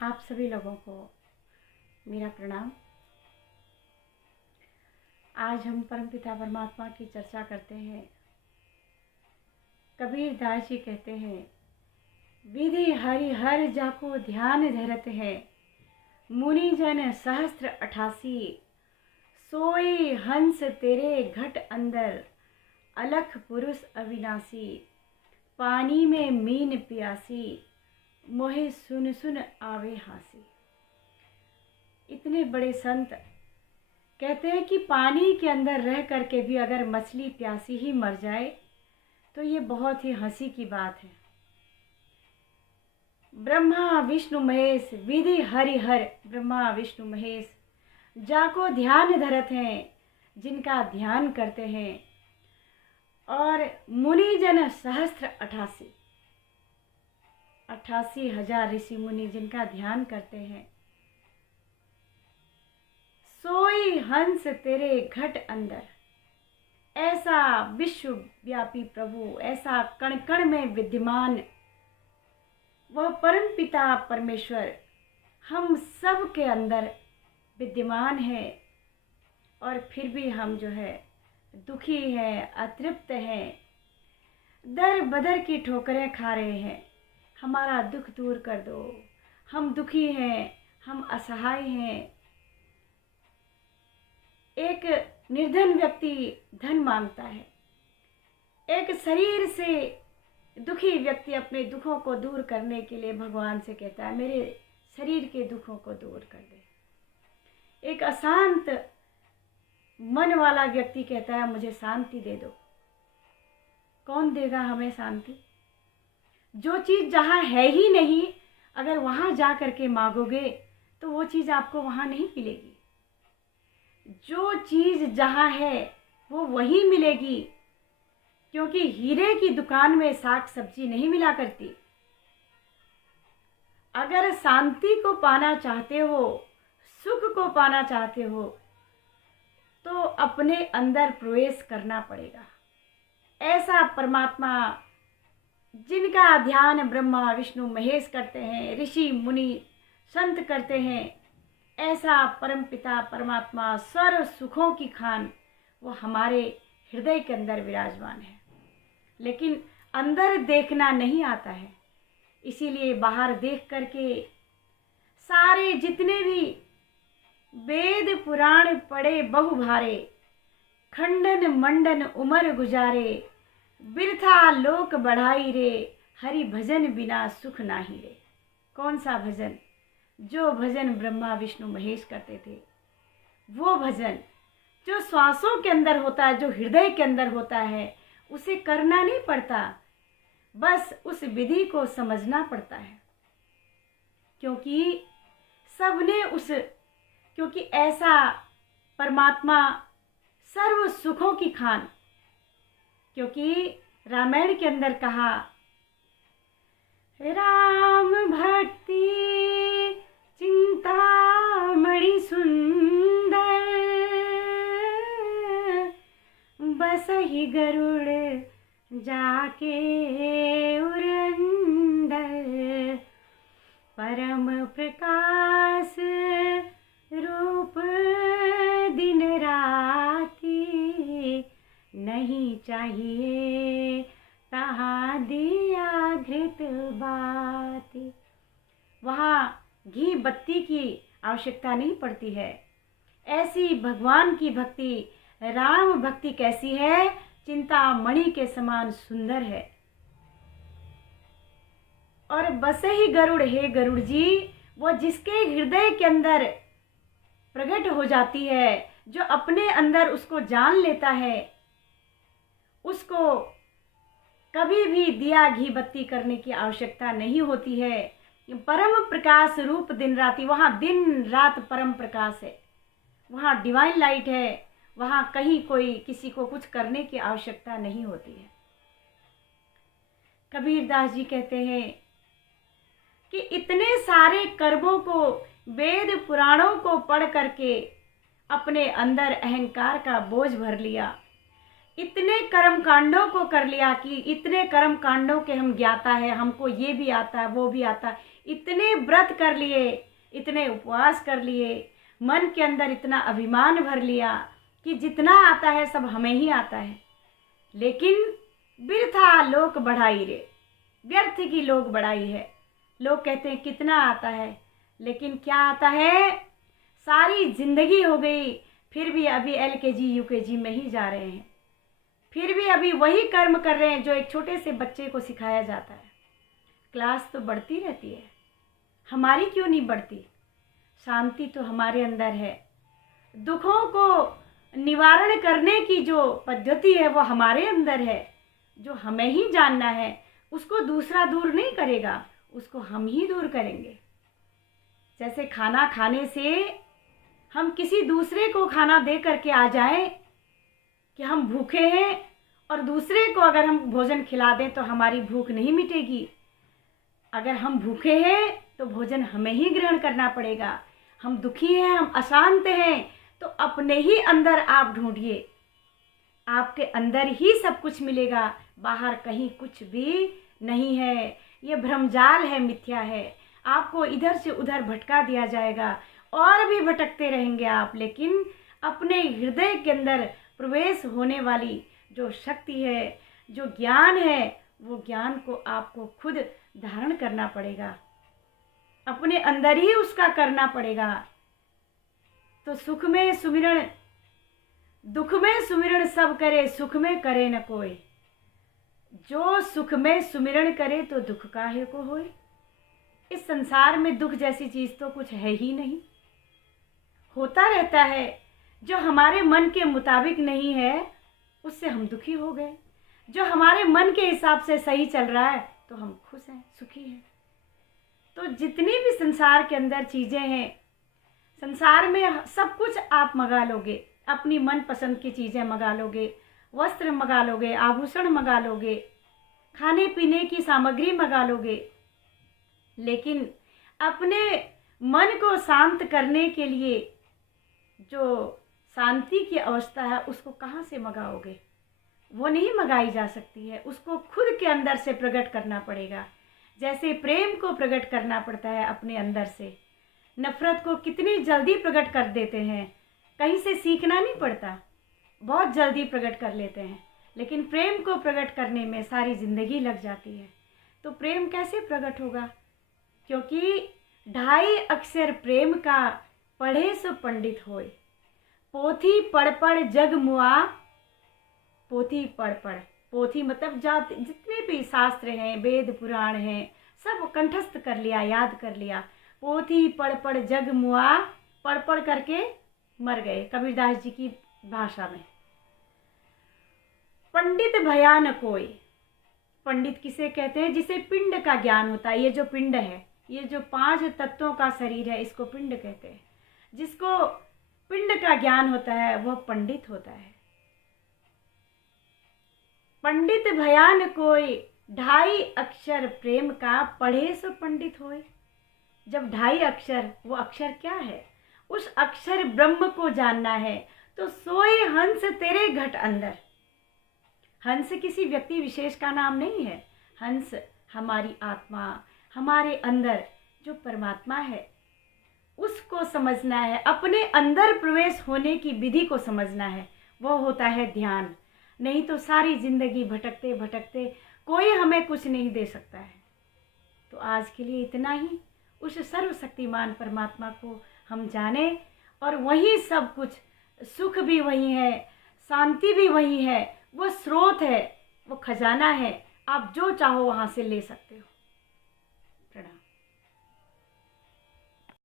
आप सभी लोगों को मेरा प्रणाम। आज हम परमपिता परमात्मा की चर्चा करते हैं। कबीर दास जी कहते हैं, विधि हरि हर जाको ध्यान धरत है, मुनि जन सहस्त्र 88, सोई हंस तेरे घट अंदर, अलख पुरुष अविनाशी, पानी में मीन प्यासी, मोहे सुन सुन आवे हासी। इतने बड़े संत कहते हैं कि पानी के अंदर रह करके भी अगर मछली प्यासी ही मर जाए तो ये बहुत ही हंसी की बात है। ब्रह्मा विष्णु महेश विधि हरिहर, ब्रह्मा विष्णु महेश जाको ध्यान धरत हैं, जिनका ध्यान करते हैं, और मुनि जन सहस्त्र 88, 88,000 ऋषि मुनि जिनका ध्यान करते हैं। सोई हंस तेरे घट अंदर, ऐसा विश्वव्यापी प्रभु, ऐसा कण कण में विद्यमान वह परम पिता परमेश्वर हम सब के अंदर विद्यमान है, और फिर भी हम जो है दुखी हैं, अतृप्त हैं, दर बदर की ठोकरें खा रहे हैं। हमारा दुख दूर कर दो, हम दुखी हैं, हम असहाय हैं। एक निर्धन व्यक्ति धन मांगता है, एक शरीर से दुखी व्यक्ति अपने दुखों को दूर करने के लिए भगवान से कहता है, मेरे शरीर के दुखों को दूर कर दे। एक अशांत मन वाला व्यक्ति कहता है, मुझे शांति दे दो। कौन देगा हमें शांति? जो चीज़ जहाँ है ही नहीं, अगर वहाँ जा करके मांगोगे तो वो चीज़ आपको वहाँ नहीं मिलेगी। जो चीज़ जहाँ है वो वहीं मिलेगी, क्योंकि हीरे की दुकान में साग सब्जी नहीं मिला करती। अगर शांति को पाना चाहते हो, सुख को पाना चाहते हो, तो अपने अंदर प्रवेश करना पड़ेगा। ऐसा परमात्मा जिनका ध्यान ब्रह्मा विष्णु महेश करते हैं, ऋषि मुनि संत करते हैं, ऐसा परमपिता परमात्मा सर्व सुखों की खान वो हमारे हृदय के अंदर विराजमान है। लेकिन अंदर देखना नहीं आता है, इसीलिए बाहर देख करके सारे जितने भी वेद पुराण पढ़े बहु भारे, खंडन मंडन उमर गुजारे, बिरथा लोक बढ़ाई रे, हरि भजन बिना सुख नाही रे। कौन सा भजन? जो भजन ब्रह्मा विष्णु महेश करते थे, वो भजन जो श्वासों के अंदर होता है, जो हृदय के अंदर होता है, उसे करना नहीं पड़ता, बस उस विधि को समझना पड़ता है। क्योंकि सबने क्योंकि ऐसा परमात्मा सर्व सुखों की खान, क्योंकि रामायण के अंदर कहा, राम भक्ति चिंतामणि सुंदर, बसहि गरुड़ जाके उरंदर, परम प्रकाश रूप दिन राती, नहीं चाहिए तहाँ दिया घृत बाती। वहाँ घी बत्ती की आवश्यकता नहीं पड़ती है। ऐसी भगवान की भक्ति, राम भक्ति कैसी है? चिंतामणि के समान सुंदर है। और बसे ही गरुड़, हे गरुड़ जी, वो जिसके हृदय के अंदर प्रकट हो जाती है, जो अपने अंदर उसको जान लेता है, उसको कभी भी दिया घी बत्ती करने की आवश्यकता नहीं होती है। परम प्रकाश रूप दिन राती, वहाँ दिन रात परम प्रकाश है, वहाँ डिवाइन लाइट है, वहाँ कहीं कोई किसी को कुछ करने की आवश्यकता नहीं होती है। कबीर दास जी कहते हैं कि इतने सारे कर्मों को, वेद पुराणों को पढ़ करके अपने अंदर अहंकार का बोझ भर लिया, इतने कर्म कांडों को कर लिया कि इतने कर्म कांडों के हम ज्ञाता है, हमको ये भी आता है वो भी आता है, इतने व्रत कर लिए, इतने उपवास कर लिए, मन के अंदर इतना अभिमान भर लिया कि जितना आता है सब हमें ही आता है। लेकिन बिरथा लोक बढ़ाई रे, व्यर्थ की लोक बढ़ाई है। लोग कहते हैं कितना आता है, लेकिन क्या आता है? सारी जिंदगी हो गई, फिर भी अभी LKG UKG में ही जा रहे हैं, फिर भी अभी वही कर्म कर रहे हैं जो एक छोटे से बच्चे को सिखाया जाता है। क्लास तो बढ़ती रहती है, हमारी क्यों नहीं बढ़ती? शांति तो हमारे अंदर है, दुखों को निवारण करने की जो पद्धति है वो हमारे अंदर है। जो हमें ही जानना है उसको दूसरा दूर नहीं करेगा, उसको हम ही दूर करेंगे। जैसे खाना खाने से हम किसी दूसरे को खाना दे करके आ जाएं कि हम भूखे हैं, और दूसरे को अगर हम भोजन खिला दें तो हमारी भूख नहीं मिटेगी। अगर हम भूखे हैं तो भोजन हमें ही ग्रहण करना पड़ेगा। हम दुखी हैं, हम अशांत हैं, तो अपने ही अंदर आप ढूंढिए, आपके अंदर ही सब कुछ मिलेगा, बाहर कहीं कुछ भी नहीं है। ये भ्रमजाल है, मिथ्या है। आपको इधर से उधर भटका दिया जाएगा और भी भटकते रहेंगे आप, लेकिन अपने हृदय के अंदर प्रवेश होने वाली जो शक्ति है, जो ज्ञान है, वो ज्ञान को आपको खुद धारण करना पड़ेगा, अपने अंदर ही उसका करना पड़ेगा। तो सुख में सुमिरन, दुख में सुमिरन सब करे, सुख में करे न कोई। जो सुख में सुमिरन करे तो दुख काहे को होए। इस संसार में दुख जैसी चीज तो कुछ है ही नहीं। होता रहता है, जो हमारे मन के मुताबिक नहीं है उससे हम दुखी हो गए। जो हमारे मन के हिसाब से सही चल रहा है तो हम खुश हैं, सुखी हैं। तो जितनी भी संसार के अंदर चीजें हैं, संसार में सब कुछ आप मंगा लोगे, अपनी मनपसंद की चीजें मंगा लोगे, वस्त्र मंगा लोगे, आभूषण मंगा लोगे, खाने पीने की सामग्री मंगा लोगे, लेकिन अपने मन को शांत करने के लिए जो शांति की अवस्था है उसको कहाँ से मंगाओगे? वो नहीं मंगाई जा सकती है, उसको खुद के अंदर से प्रकट करना पड़ेगा। जैसे प्रेम को प्रकट करना पड़ता है अपने अंदर से, नफरत को कितनी जल्दी प्रकट कर देते हैं, कहीं से सीखना नहीं पड़ता, बहुत जल्दी प्रकट कर लेते हैं। लेकिन प्रेम को प्रकट करने में सारी जिंदगी लग जाती है। तो प्रेम कैसे प्रकट होगा? क्योंकि 2.5 अक्षर प्रेम का पढ़े सो पंडित होए, पोथी पढ़ पढ़ जग मुआ। पोथी पढ़ पढ़, पोथी मतलब जितने भी शास्त्र हैं, वेद पुराण हैं, सब कंठस्थ कर लिया, याद कर लिया। पोथी पढ़ पढ़ जग मुआ, पढ़ पढ़ करके मर गए, कबीरदास जी की भाषा में। पंडित भया न कोई। पंडित किसे कहते हैं? जिसे पिंड का ज्ञान होता है। ये जो पिंड है, ये जो 5 तत्वों का शरीर है, इसको पिंड कहते हैं। जिसको पिंड का ज्ञान होता है वह पंडित होता है। पंडित भया न कोई, 2.5 अक्षर प्रेम का पढ़े सो पंडित होए। जब 2.5 अक्षर, वो अक्षर क्या है? उस अक्षर ब्रह्म को जानना है। तो सोए हंस तेरे घट अंदर। हंस किसी व्यक्ति विशेष का नाम नहीं है। हंस हमारी आत्मा, हमारे अंदर जो परमात्मा है उसको समझना है, अपने अंदर प्रवेश होने की विधि को समझना है। वो होता है ध्यान। नहीं तो सारी जिंदगी भटकते भटकते कोई हमें कुछ नहीं दे सकता है। तो आज के लिए इतना ही। उस सर्वशक्तिमान परमात्मा को हम जाने, और वही सब कुछ, सुख भी वही है, शांति भी वही है, वो स्रोत है, वो खजाना है। आप जो चाहो वहाँ से ले सकते हो। प्रणाम।